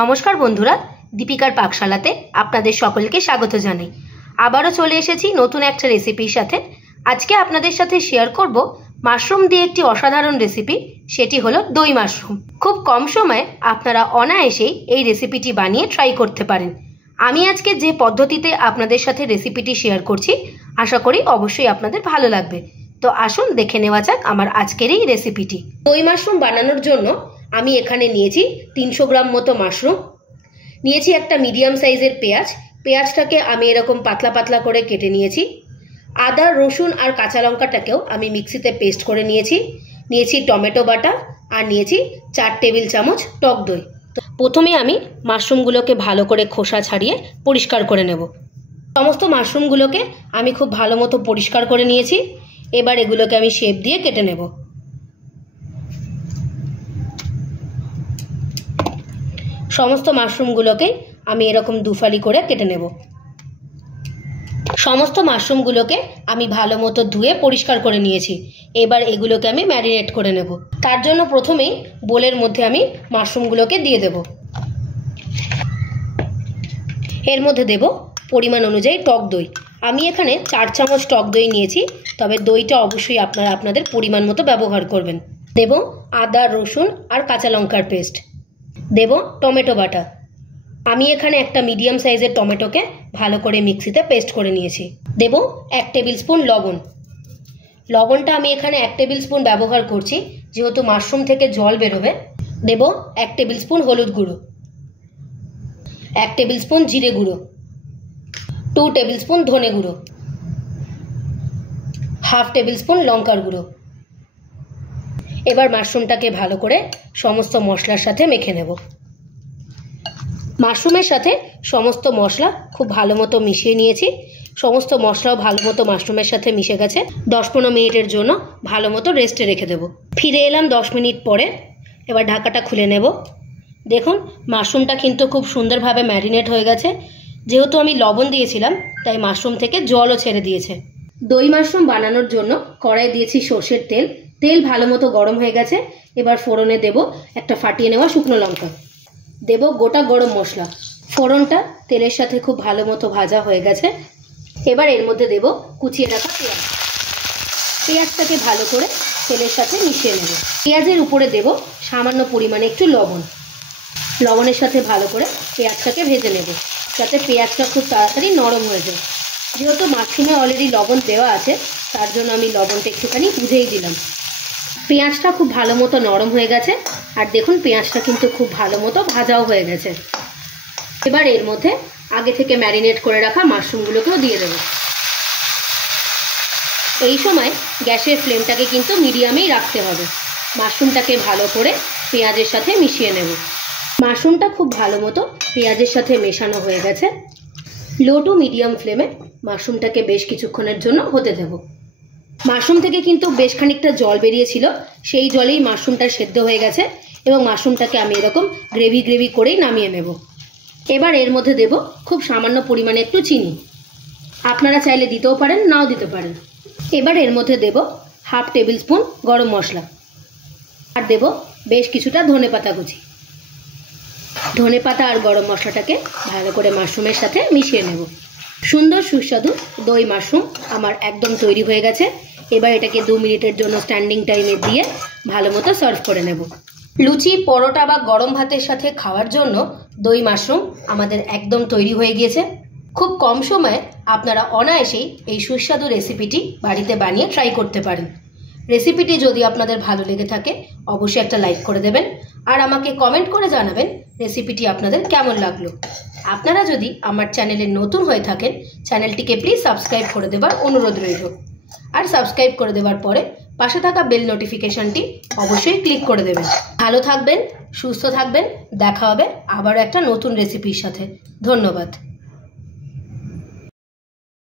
নমস্কার বন্ধুরা, দীপিকার পাকশালাতে আপনাদের সকলকে স্বাগত জানাই। আবারও চলে এসেছি নতুন একটা রেসিপির সাথে। আজকে আপনাদের সাথে শেয়ার করব মাশরুম দিয়ে একটি অসাধারণ রেসিপি, সেটি হলো দই মাশরুম। খুব কম সময়ে আপনারা অনায়াসেই এই রেসিপিটি বানিয়ে ট্রাই করতে পারেন। আমি আজকে যে পদ্ধতিতে আপনাদের সাথে রেসিপিটি শেয়ার করছি, আশা করি অবশ্যই আপনাদের ভালো লাগবে। তো আসুন দেখে নেওয়া যাক আমার আজকের এই রেসিপিটি। দই মাশরুম বানানোর জন্য আমি এখানে নিয়েছি 300 গ্রাম মতো মাশরুম, নিয়েছি একটা মিডিয়াম সাইজের পেঁয়াজ। পেঁয়াজটাকে আমি এরকম পাতলা পাতলা করে কেটে নিয়েছি। আদা, রসুন আর কাঁচা লঙ্কাটাকেও আমি মিক্সিতে পেস্ট করে নিয়েছি। নিয়েছি টমেটো বাটা আর নিয়েছি 4 টেবিল চামচ টক দই। প্রথমে আমি মাশরুমগুলোকে ভালো করে খোসা ছাড়িয়ে পরিষ্কার করে নেব। সমস্ত মাশরুমগুলোকে আমি খুব ভালো মতো পরিষ্কার করে নিয়েছি। এবার এগুলোকে আমি শেপ দিয়ে কেটে নেব। সমস্ত মাশরুমগুলোকে আমি এরকম দুফালি করে কেটে নেব। সমস্ত মাশরুমগুলোকে আমি ভালো মতো ধুয়ে পরিষ্কার করে নিয়েছি। এবার এগুলোকে আমি ম্যারিনেট করে নেব। তার জন্য প্রথমেই বোলের মধ্যে আমি মাশরুমগুলোকে দিয়ে দেব। এর মধ্যে দেব পরিমাণ অনুযায়ী টক দই। আমি এখানে 4 চামচ টক দই নিয়েছি, তবে দইটা অবশ্যই আপনারা আপনাদের পরিমাণ মতো ব্যবহার করবেন। দেব আদা, রসুন আর কাঁচা লঙ্কার পেস্ট। দেব টমেটো বাটা। আমি এখানে একটা মিডিয়াম সাইজের টমেটোকে ভালো করে মিক্সিতে পেস্ট করে নিয়েছি। দেব 1 টেবিল স্পুন লবণ। লবণটা আমি এখানে 1 টেবিল স্পুন ব্যবহার করছি, যেহেতু মাশরুম থেকে জল বেরোবে। দেব 1 টেবিল স্পুন হলুদ গুঁড়ো, 1 টেবিল স্পুন জিরে গুঁড়ো, 2 টেবিল স্পুন ধনে গুঁড়ো, হাফ টেবিল স্পুন লঙ্কার গুঁড়ো। এবার মাশরুমটাকে ভালো করে সমস্ত মশলার সাথে মেখে নেব। মাশরুমের সাথে সমস্ত মশলা খুব ভালো মতো মিশিয়ে নিয়েছি। সমস্ত মশলাও ভালো মতো মাশরুমের সাথে মিশে গেছে। 10-15 মিনিটের জন্য ভালো মতো রেস্টে রেখে দেব। ফিরে এলাম 10 মিনিট পরে। এবার ঢাকাটা খুলে নেব। দেখুন, মাশরুমটা কিন্তু খুব সুন্দরভাবে ম্যারিনেট হয়ে গেছে। যেহেতু আমি লবণ দিয়েছিলাম, তাই মাশরুম থেকে জলও ছেড়ে দিয়েছে। দই মাশরুম বানানোর জন্য কড়াই দিয়েছি সর্ষের তেল। তেল ভালো মতো গরম হয়ে গেছে। এবার ফোড়নে দেব একটা ফাটিয়ে নেওয়া শুকনো লঙ্কা। দেব গোটা গরম মশলা। ফোড়নটা তেলের সাথে খুব ভালো মতো ভাজা হয়ে গেছে। এবার এর মধ্যে দেব কুচিয়ে রাখা পেঁয়াজ। পেঁয়াজটাকে ভালো করে তেলের সাথে মিশিয়ে নেব। পেঁয়াজের উপরে দেব সামান্য পরিমাণে একটু লবণ। লবণের সাথে ভালো করে পেঁয়াজটাকে ভেজে নেব, যাতে পেঁয়াজটা খুব তাড়াতাড়ি নরম হয়ে যায়। যেহেতু মাশরুমে অলরেডি লবণ দেওয়া আছে, তার জন্য আমি লবণটা একটুখানি বুঝেই দিলাম। পেঁয়াজটা খুব ভালো মতো নরম হয়ে গেছে। আর দেখুন, পেঁয়াজটা কিন্তু খুব ভালো মতো ভাজাও হয়ে গেছে। এবার এর মধ্যে আগে থেকে ম্যারিনেট করে রাখা মাশরুমগুলোকেও দিয়ে দেবো। এই সময় গ্যাসের ফ্লেমটাকে কিন্তু মিডিয়ামেই রাখতে হবে। মাশরুমটাকে ভালো করে পেঁয়াজের সাথে মিশিয়ে নেব। মাশরুমটা খুব ভালো মতো পেঁয়াজের সাথে মেশানো হয়ে গেছে। লো টু মিডিয়াম ফ্লেমে মাশরুমটাকে বেশ কিছুক্ষণের জন্য হতে দেব। মাশরুম থেকে কিন্তু বেশ খানিকটা জল বেরিয়েছিল, সেই জলেই মাশরুমটা সেদ্ধ হয়ে গেছে এবং মাশরুমটাকে আমি এরকম গ্রেভি গ্রেভি করেই নামিয়ে নেব। এবার এর মধ্যে দেব খুব সামান্য পরিমাণে একটু চিনি। আপনারা চাইলে দিতেও পারেন, নাও দিতে পারেন। এবার এর মধ্যে দেব হাফ টেবিল স্পুন গরম মশলা আর দেব বেশ কিছুটা ধনেপাতা কুচি। ধনেপাতা আর গরম মশলাটাকে ভালো করে মাশরুমের সাথে মিশিয়ে নেব। সুন্দর সুস্বাদু দই মাশরুম আমার একদম তৈরি হয়ে গেছে। এবার এটাকে 2 মিনিটের জন্য স্ট্যান্ডিং টাইমে দিয়ে ভালো মতো সার্ভ করে নেব। লুচি, পরোটা বা গরম ভাতের সাথে খাওয়ার জন্য দই মাশরুম আমাদের একদম তৈরি হয়ে গিয়েছে। খুব কম সময়ে আপনারা অনায়াসেই এই সুস্বাদু রেসিপিটি বাড়িতে বানিয়ে ট্রাই করতে পারেন। রেসিপিটি যদি আপনাদের ভালো লেগে থাকে, অবশ্যই একটা লাইক করে দেবেন আর আমাকে কমেন্ট করে জানাবেন রেসিপিটি আপনাদের কেমন লাগলো। আপনারা যদি আমার চ্যানেলে নতুন হয়ে থাকেন, চ্যানেলটিকে প্লিজ সাবস্ক্রাইব করে দেবার অনুরোধ রইল। আর সাবস্ক্রাইব করে দেওয়ার পরে পাশে থাকা বেল নোটিফিকেশনটি অবশ্যই ক্লিক করে দেবেন। ভালো থাকবেন, সুস্থ থাকবেন। দেখা হবে আবারও একটা নতুন রেসিপির সাথে। ধন্যবাদ।